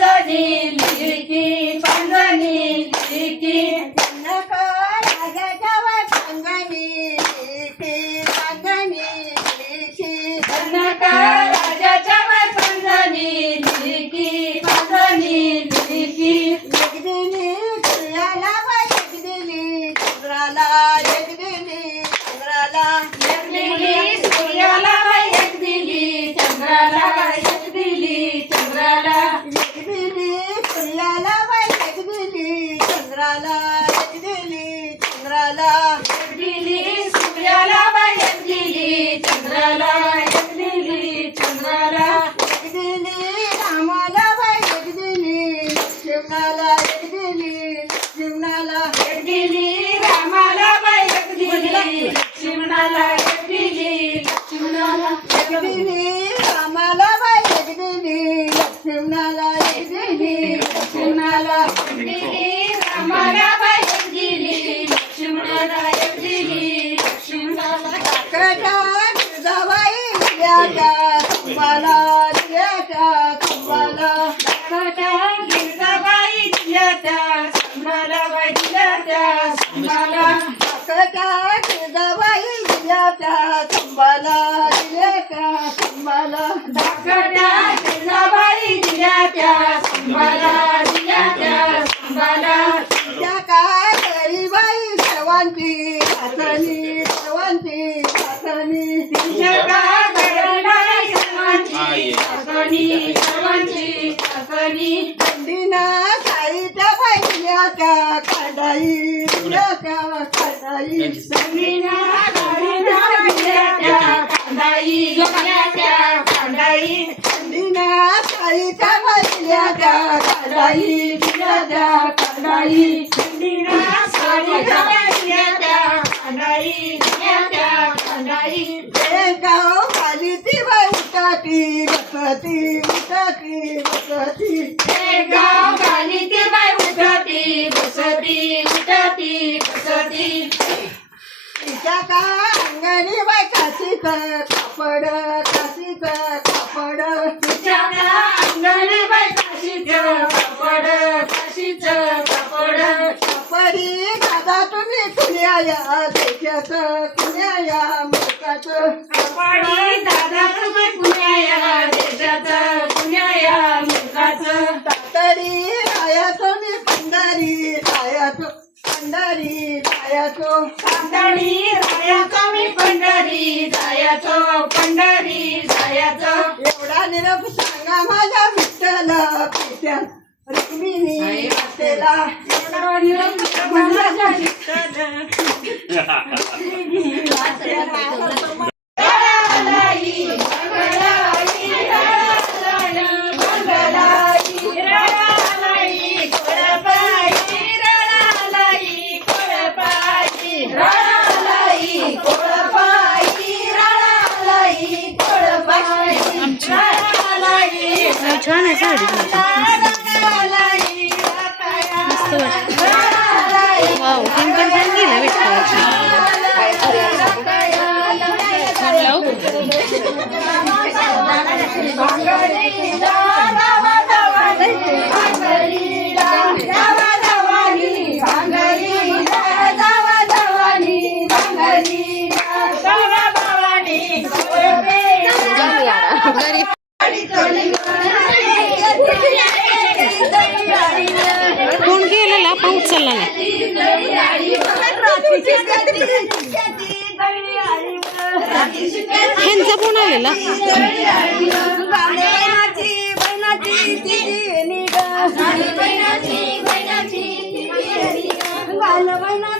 पंजनी लिखी पंजनी लिखी दिल्या त्या संभाला दिल्या त्या संभाला त्या काय गरीबाई सर्वांची हातणी सर्वांची हातणी जगा गरबाई सर्वांची सर्वांची सर्वांची थंडीना साईच्या बाई दिल्याच्या काढाई दिल्याच्या कांदाई दिल्या त्या कांदाई थंडीना साईच्या बाई दिल्याच्या काढाई दिल्याच्या काढाई संगीना साडीना दिल्या त्या कांदाई दिल्या त्या कांदाई एक गाव खाली ती बाई उठाती बसती उठाती बसती. ते गाव खाली ती बाई उठती बसती उठती बसती. तिच्या का अंगणी बाई काशीच कापड काशीच कापड. तुझ्या अंगणी बाई काशीचं कापड काशीचं कापड. कापडी दादा तुम्ही कुण्या या देशाच कुण्या या मुलकाचं कपाडी दादा तुम्ही पुण्याया देशाचं पुण्याया मुलगाचं तातडी रायाचो मी पंढरी रायाचो पंढरी रायाचो कांदळी रायाचं मी पंढरी जायाचो पंढरी जायाचो. एवढा निरोप सांगा माझ्या विठ्ठल पित्या रुक्मिणी वाटेला. एवढा निरोप सांगा माझ्या विठ्ठल छान आहे साडी. मस्त वाटत. वाव टिंकल छान गेला विठ्ठलाची छान लावू घरी फोन केलेला पाऊस चालला नाही ह्यांचा फोन आलेला. बहिणाची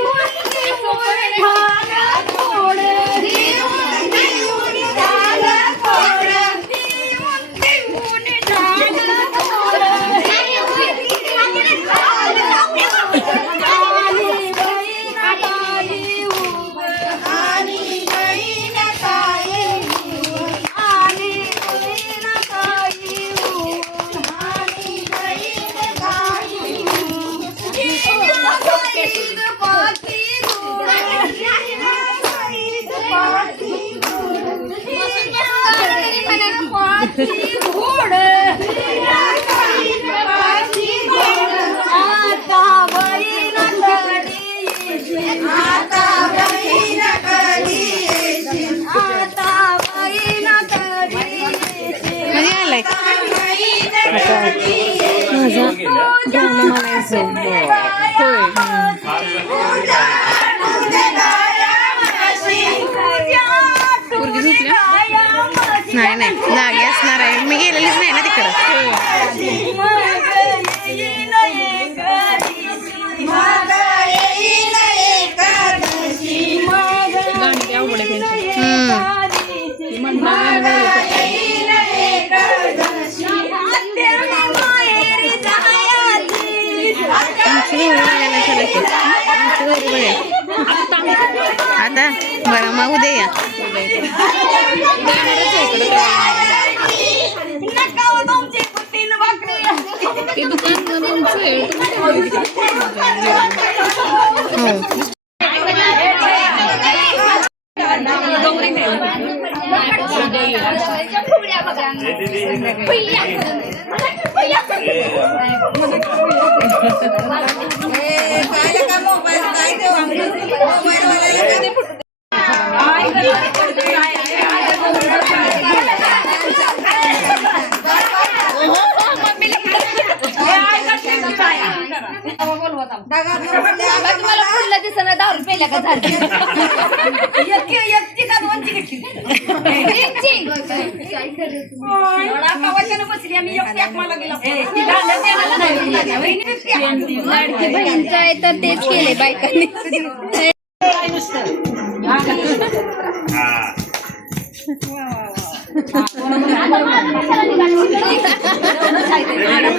छोड़ गाणं म्हणायचं नाही नाही. जागे असणार आहे. मी गेलेलीच नाही ना तिकडं. हो. आता बरं मग उद्या या. ते दुकान तुमचं आहे हो काय का मोबाईल काय ते मोबाईल वाला मला पुढल्या दिवसाला दहा रुपये का झालं लाडकी बहीणचं आहे तर तेच केले बायकांनी.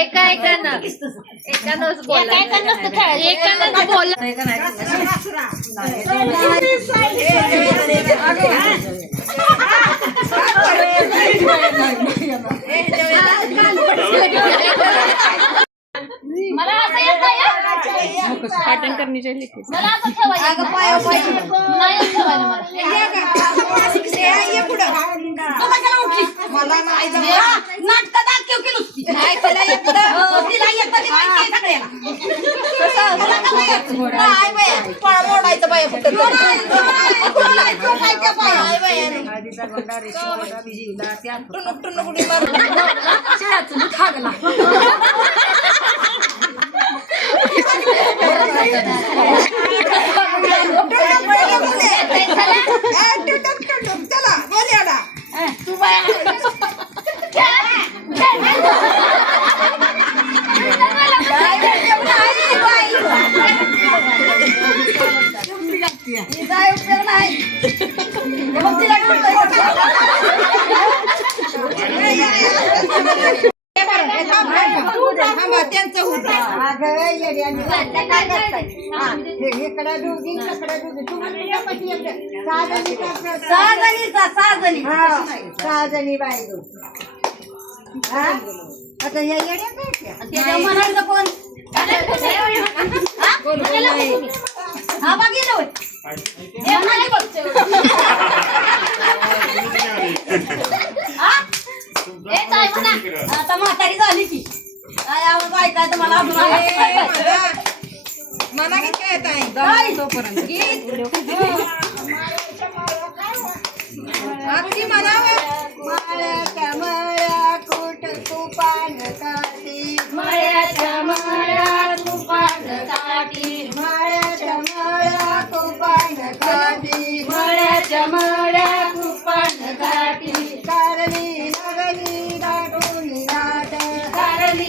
एका एकानं एकानंच बोला एकानंच बोला मला असं येत नाही पाटण करणीच्या लिखित मला असं ठेवायचं नाही. ठेवायला मला. मला नाही नाटक दाखव की नुसती. नाही तिला येतं तिला येतं ती माहिती सगळ्याला? नाही. बाया, पळ मोडायचं बाया फक्त? टुनुक टुनुक उडी मारून. ए, आता या येड्या हा. हे म्हातारी झाली की. काय आवाज मला मला किती येत आहे तोपर्यंत.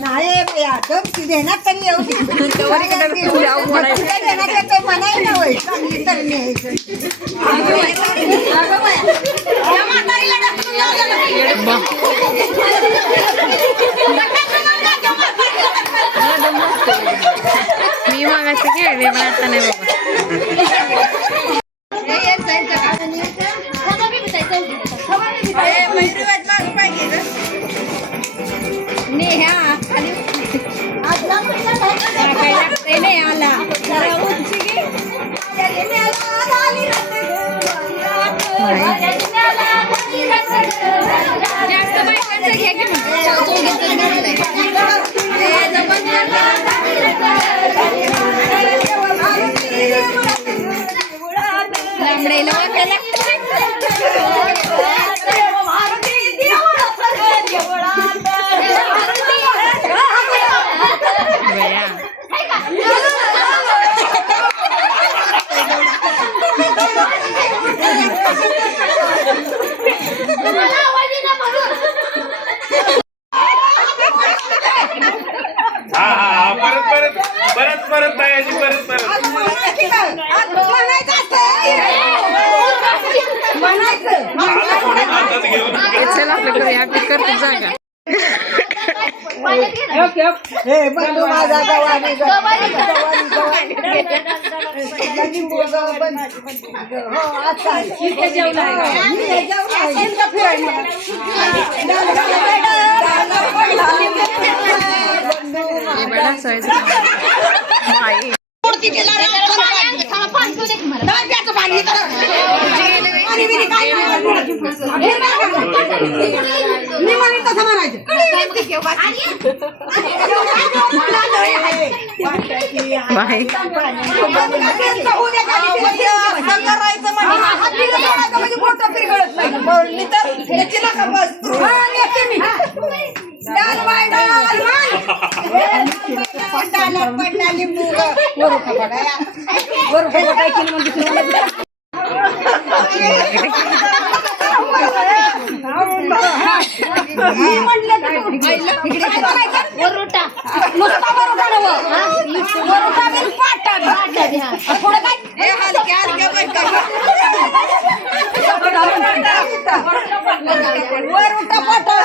नाही बया गप देण्यात तरी येतं म्हणाय ना होय. चांगली तर. मी मागाशी खेळले पण आता नाही बाबा. ए, मैत्रीवाद मागं पाहिजे ছেলে चला आपलं करूया आपली करते जागा. हे. बंधू माझा गवानी गवानी गवानी गवानी लिंबू गवानी हो आता इथे जेवला इथे जेवला इथे फिरायला हे बघा सोयीचं. बाई मी म्हणेन तसं म्हणायचं बाई वरुटा नुसता बरोबर वरोटा बिन पाटा थोडं काय हे हलक्या हलक्या वरोटा पाटा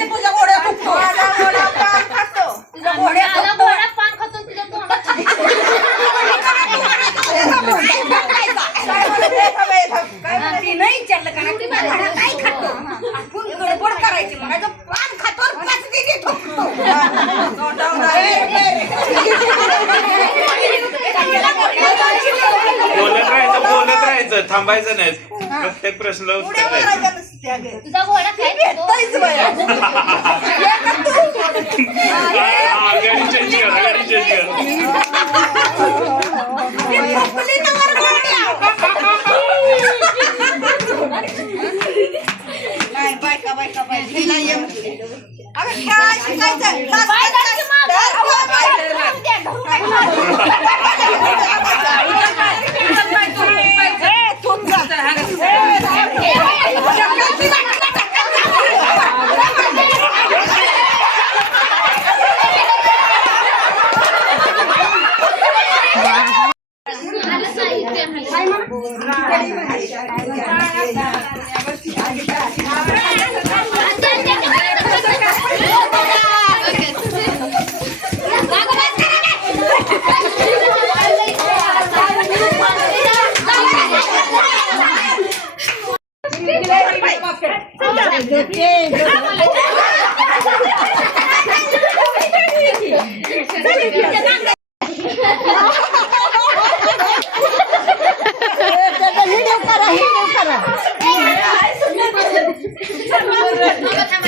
तुझ्या गोड्या फुकतो तुझ्या गोड्या फुकतो नाही विचारलं का? नाही काय खातो. आपण गडबड करायची. म्हणायचं पान खातो पाच दिली बोलत राहायचं बोलत राहायचं. थांबायचं नाही प्रत्येक प्रश्न उत्तर तुझा घोडा काय बायका बायका बायका 对，那个他们。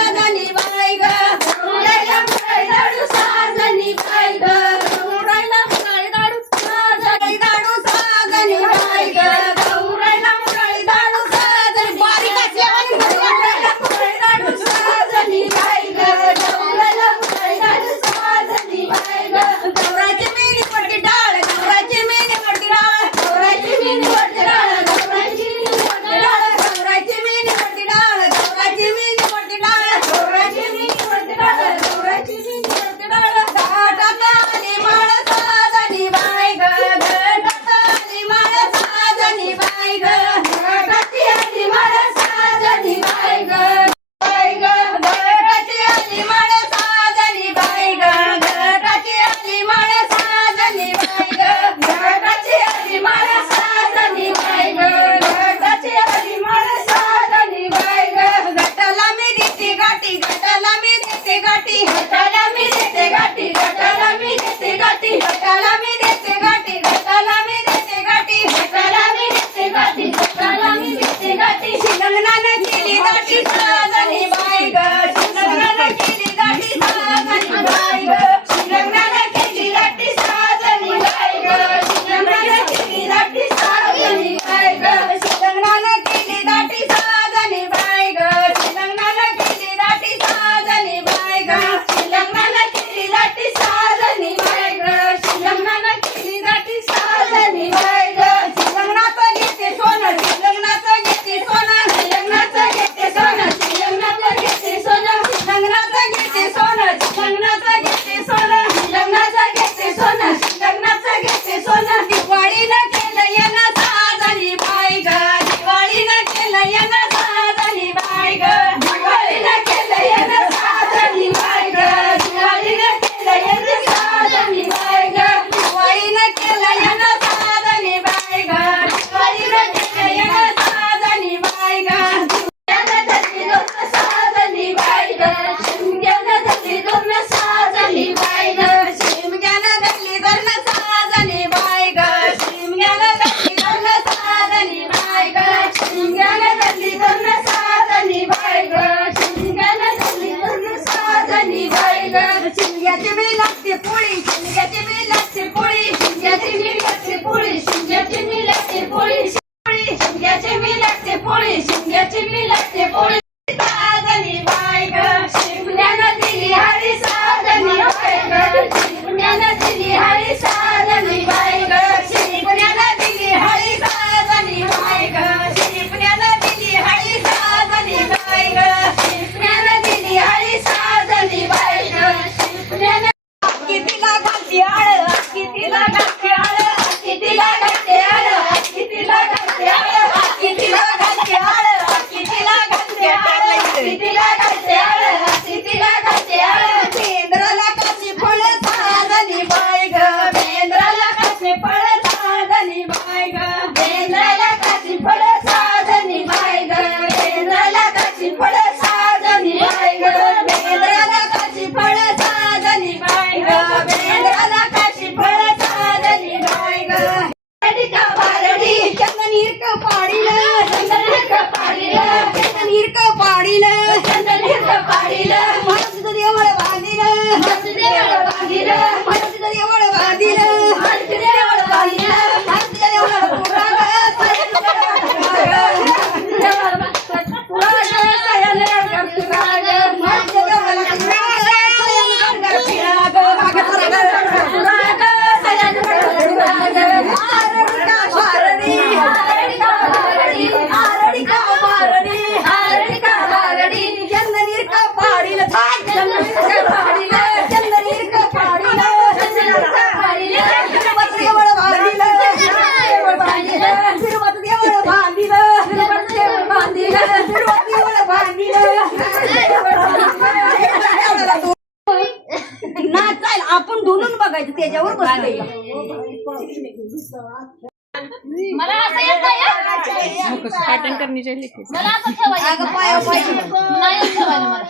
करणीच्या लिखी मला असं ठेवायचं नाही. ठेवायला मला.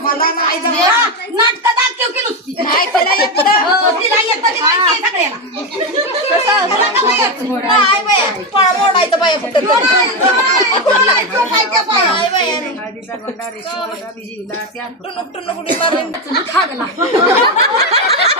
मला नाही नाटक दाखव की नुसती. नाही तिला येतं तिला येतं ती माहिती आहे सगळ्याला. मला का नाही. येत? नाही बाया, पळ मोडायचं बाया कुठं टुनुक टुनुक उडी मारून खागला चला बोल तू बाया काय उपयोग नाही मग तिला आज त्यांनी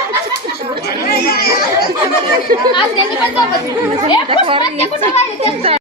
आज त्यांनी पण राहिले?